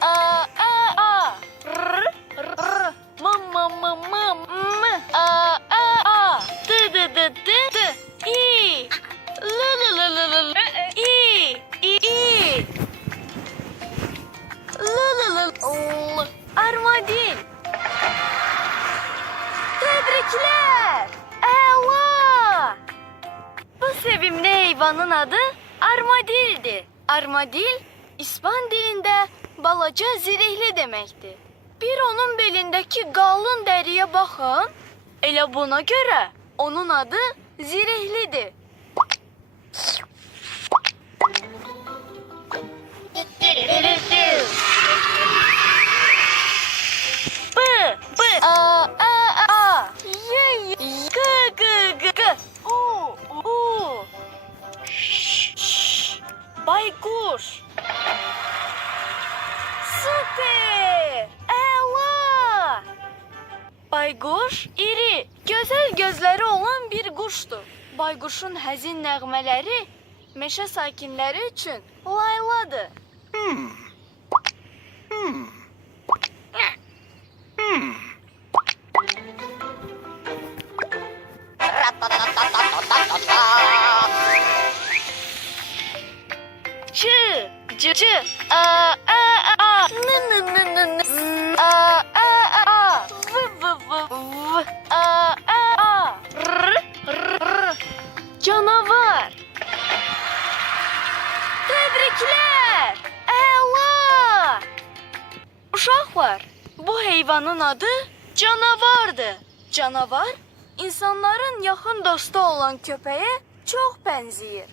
A a r r m m m m a a d d d d d i l l l l l i i l l armadil. Tebrikler. Ela. Bu sevimli heyvanın adı armadildi. Armadil İspan dilində balaca zirehli deməkdir. Bir onun belindəki qalın dəriyə baxın. Elə buna görə onun adı zirehlidir. B a a y g g g g u ş baykuş. Süper! Ela! Bayquş iri, gözəl gözləri olan bir quşdur. Bayquşun həzin nəğmələri meşə sakinləri üçün layladır. C a n n n n a v v v a r r canavar. Tebrikler. Ela. Uşaqlar, bu heyvanın adı canavardır. Canavar insanların yaxın dostu olan köpəyə çox bənzəyir.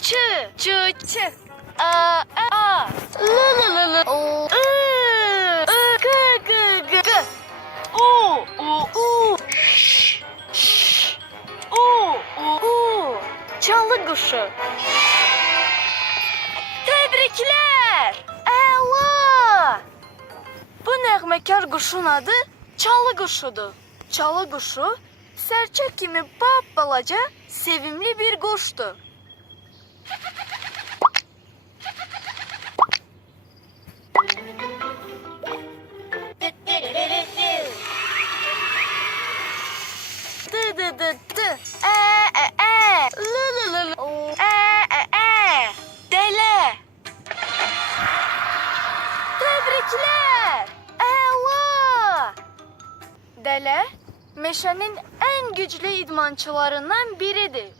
Ç ç a l l l l g g g g u ş u çalı quşu. Tebrikler. Ela. Bu nəğməkar quşun adı çalı quşudur. Çalı quşu sərçə kimi balaca, sevimli bir quşdur. D d d d l l l dələ. Tebrikler. Ela. Dələ meşənin ən güclü idmançılarından biridir.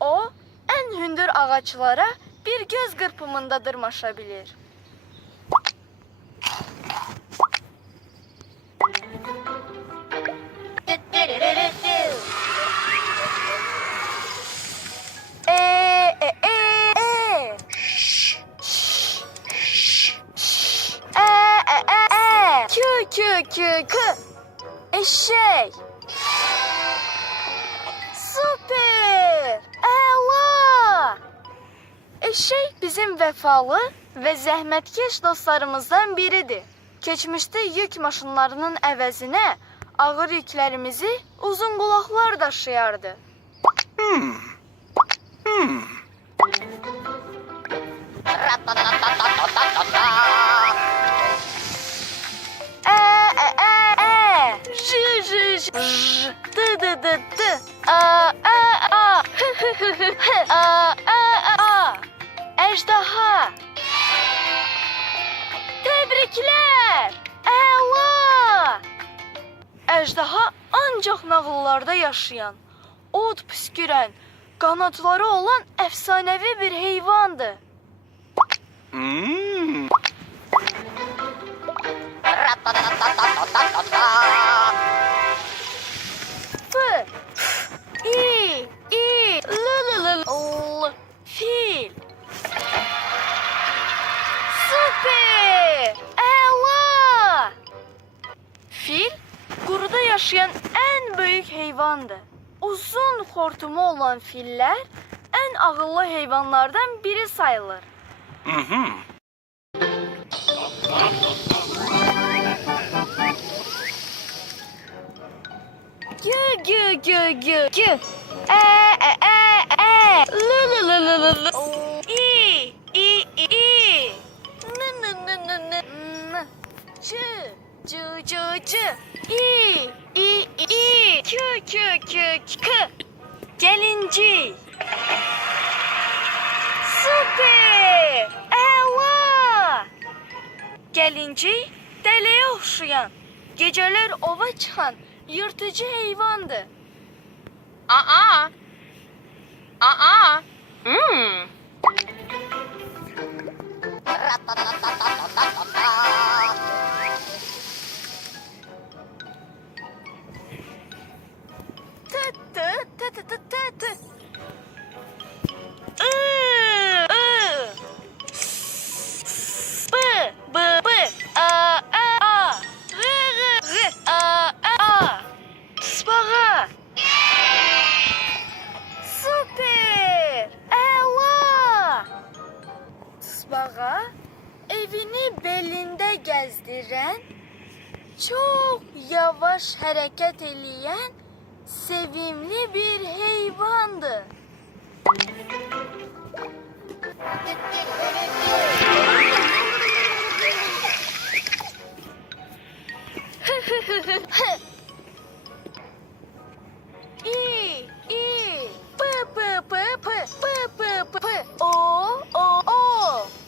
O, ən hündür ağaclara bir göz qırpımında dırmaşa bilir. K eşek. Süper. Ela. Eşek bizim vəfalı və zəhmətkeş dostlarımızdan biridir. Keçmişdə yük maşınlarının əvəzinə ağır yüklərimizi uzun qulaqlar daşıyardı. D d d d a ejderha. Tebrikler. Ela. Ejderha ancaq nağıllarda yaşayan, od püskürən, qanadları olan əfsanəvi bir heyvandır. Fil. Süper. Ela. Fil quruda yaşayan ən böyük heyvandır. Uzun xortumu olan fillər ən ağıllı heyvanlardan biri sayılır. gü gü gü. Lü lü lü lü lü lü. İ i i i. Nı nı nı nı nı. N. Çı cı cı cı. İ i i i. Kü kü kü kü. Gelinci. Süper. Əla. Gəlinci dələyə oxşayan, gecələr ova çıxan yırtıcı heyvandır. Aa. Aa. Tı tı tı tı tı tı tı. B a a r a. Sıpağa. Süper. Əla. Sıpağa evini belində gəzdirən, çox yavaş hərəkət eləyən sevimli bir heyvandır. İ p p p p p p p o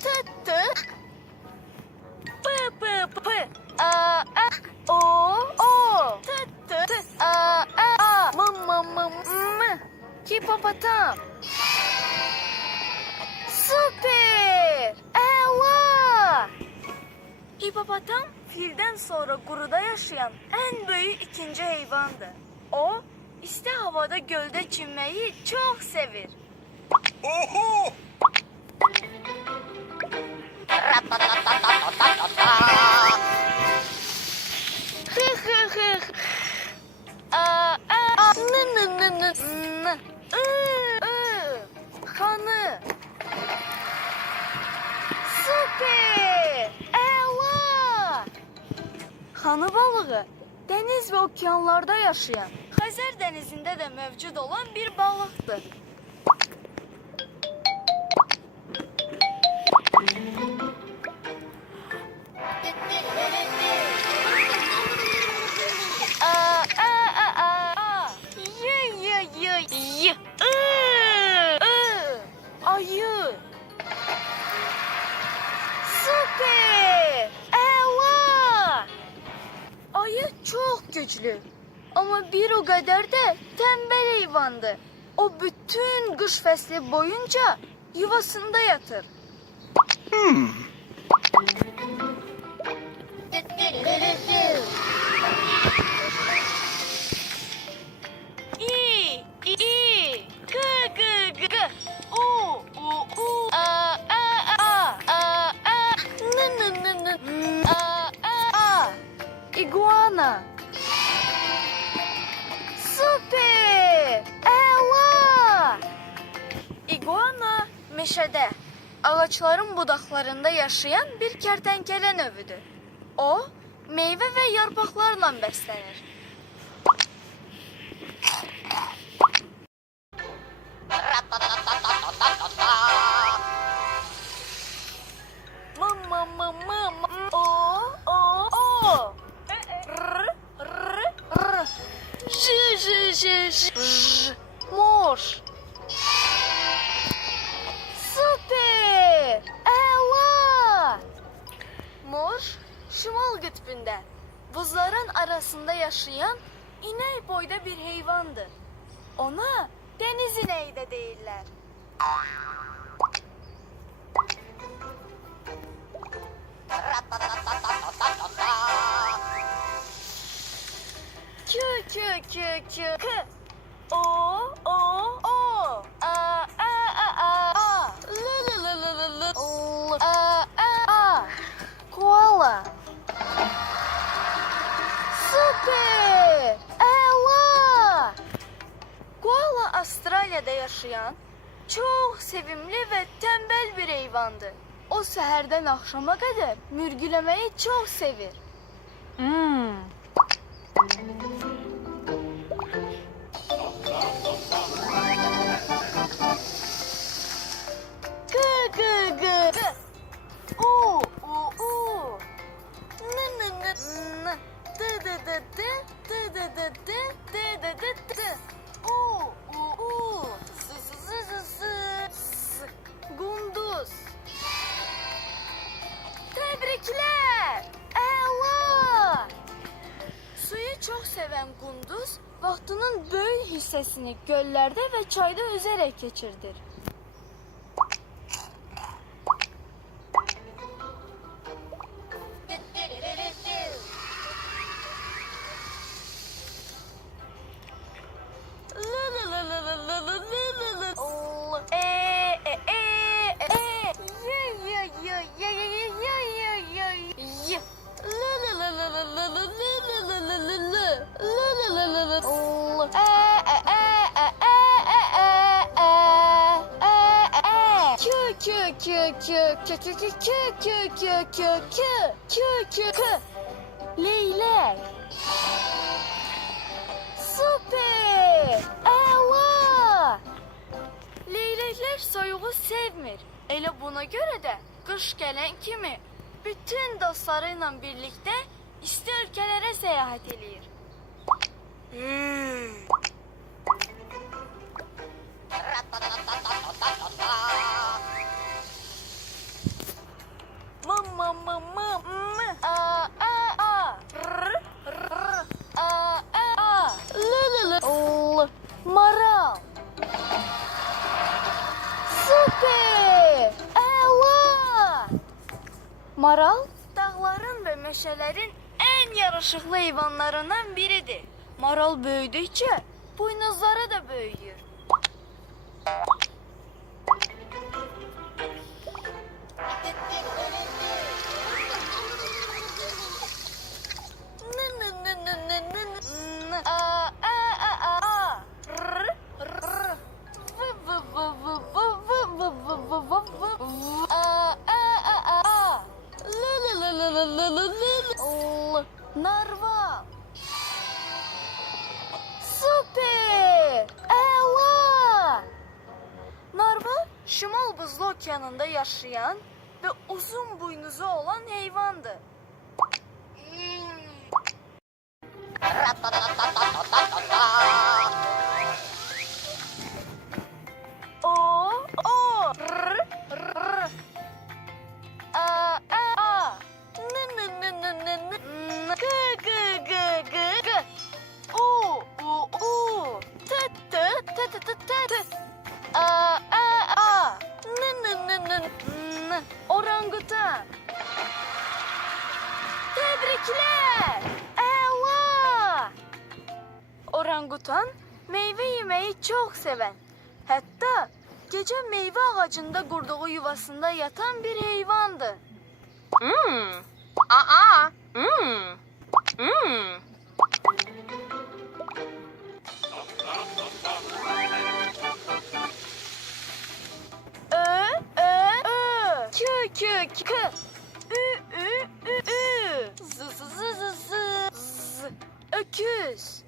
t t p p p a o t t a m hipopotam. Süper! Əla! Hipopotam fildən sonra quruda yaşayan ən böyük ikinci heyvandır. O, isti havada göldə çimməyi çox sevir. Oho! Kanı. Süper! Əla! Xanı balığı dəniz və okeanlarda yaşayan, Xəzər dənizində də mövcud olan bir balıqdır. Ayı. Süper! Əla! Ayı çox güclü. Amma bir o qədər də tənbəl heyvandır. O bütün qış fəsli boyunca yuvasında yatır. İguana. Süper! Əla! İguana meşədə, ağaçların budaqlarında yaşayan bir kərtənkələ növüdür. O, meyvə və yarpaqlarla bəslənir. Mor. Süper! Əla! Mor, şimal qütbündə, buzların arasında yaşayan inək boyda bir heyvandır. Ona dəniz inəyi də deyirlər. Kü. O. A. L. Koala. Süper! Əla! Koala Avustraliyada yaşayan çox sevimli və tənbəl bir heyvandır. O səhərdən axşama qədər mürgüləməyi çox sevir. seven qunduz vaxtının böyük hissəsini göllərdə və çayda üzərək keçirdir. Leylek. Süper. Əla. Leyləklər soyuğu sevmir. Elə buna görə də qış gələn kimi bütün dostları ilə birlikdə isti ölkələrə səyahət eləyir. Maral. Süper. Əla. Maral dağların və meşələrin ən yaraşıqlı heyvanlarından biridir. Maral böyüdükcə buynuzları da böyüyür. Narval. Süper. Əla. Narval Şimal Buzlu Okeanında yaşayan və uzun buynuzu olan heyvandır. Orangutan. Tebrikler. Əla. Orangutan meyve yemeyi çok seven. Hatta gece meyve ağacında kurduğu yuvasında yatan bir heyvandı. Öküz.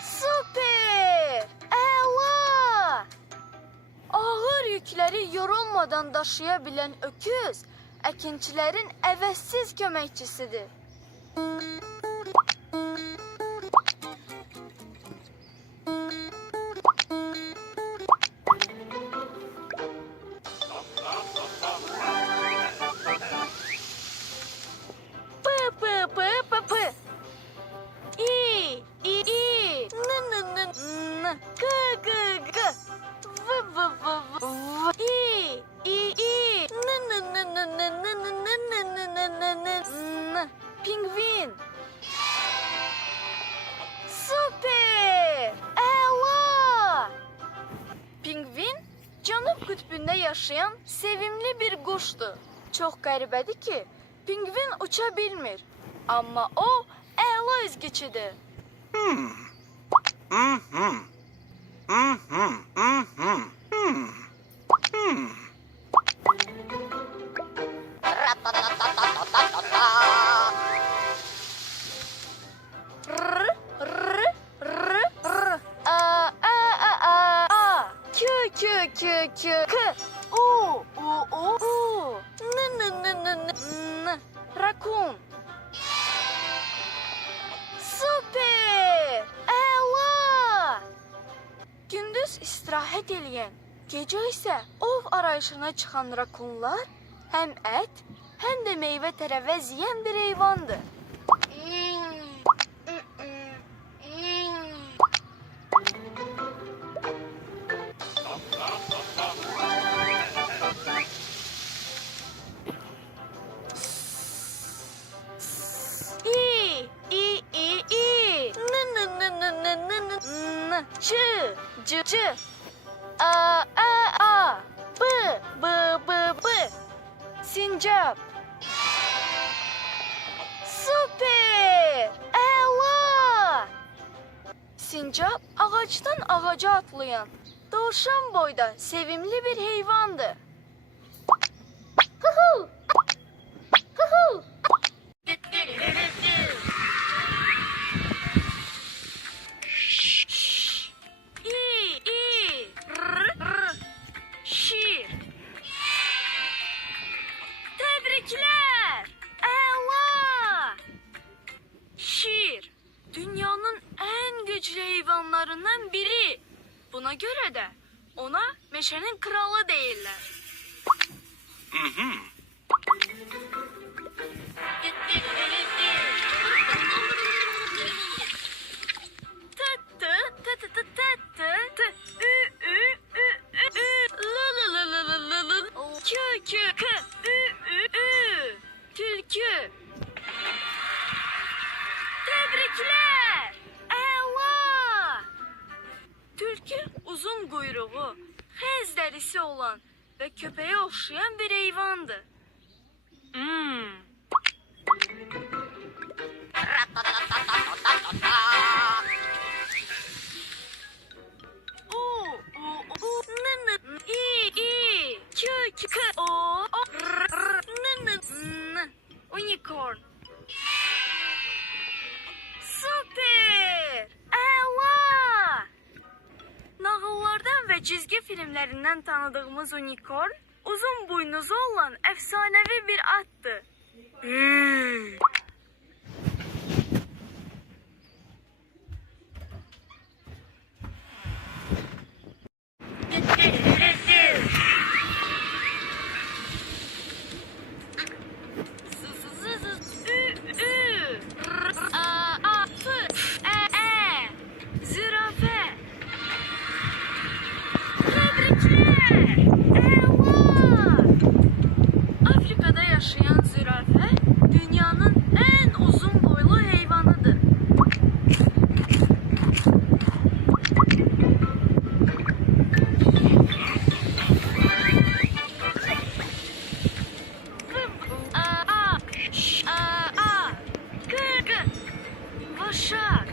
Süper. Əla. Ağır yükleri yorulmadan daşıyabilen öküz, əkinçilərin əvəzsiz köməkçisidir. Pingvin. Süper. Əla. Pingvin Cənub qütbündə yaşayan sevimli bir quşdur. Çox qəribədir ki, pingvin uça bilmir. Amma o əla üzgüçüdür. Rakun. Süper. Əla. Gündüz istirahət eləyən, gecə isə ov arayışına çıxan rakunlar həm ət, həm də meyvə tərəvəz yeyən bir heyvandır. Sincap. Süper! Əla! Sincap ağacdan ağaca atlayan, dovşan boyda sevimli bir heyvandır. Huhu! Huhu! Şir. Tebrikler! Əla! Şir, dünyanın en güçlü hayvanlarından biri. Buna göre de ona meşenin kralı deyirlər. Tülkü. Tebrikler! Əla! Tülkü uzun kuyruğu, xəz dərisi olan ve köpeğe oxşayan bir heyvandır. Unicorn. Süper! Əla! Nağıllardan ve çizgi filmlerinden tanıdığımız unicorn, uzun boynuzu olan efsanevi bir attı. Zürafe. Tebrikler! Əla! Afrika'da yaşayan zürafe dünyanın en uzun boylu hayvanıdır. Vaşak.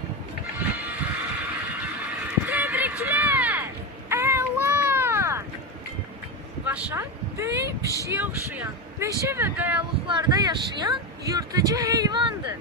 Tebrikler! Əla! Vaşak büyük pişiyə oxşayan, meşe ve qayalıqlarda yaşayan yırtıcı heyvandır.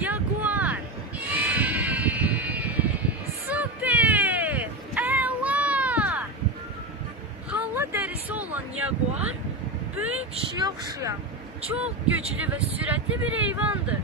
Jaguar. Süper! Əla! Xalla derisi olan jaguar, büyük pişiyə oxşayan, çok güçlü ve süratli bir heyvandır.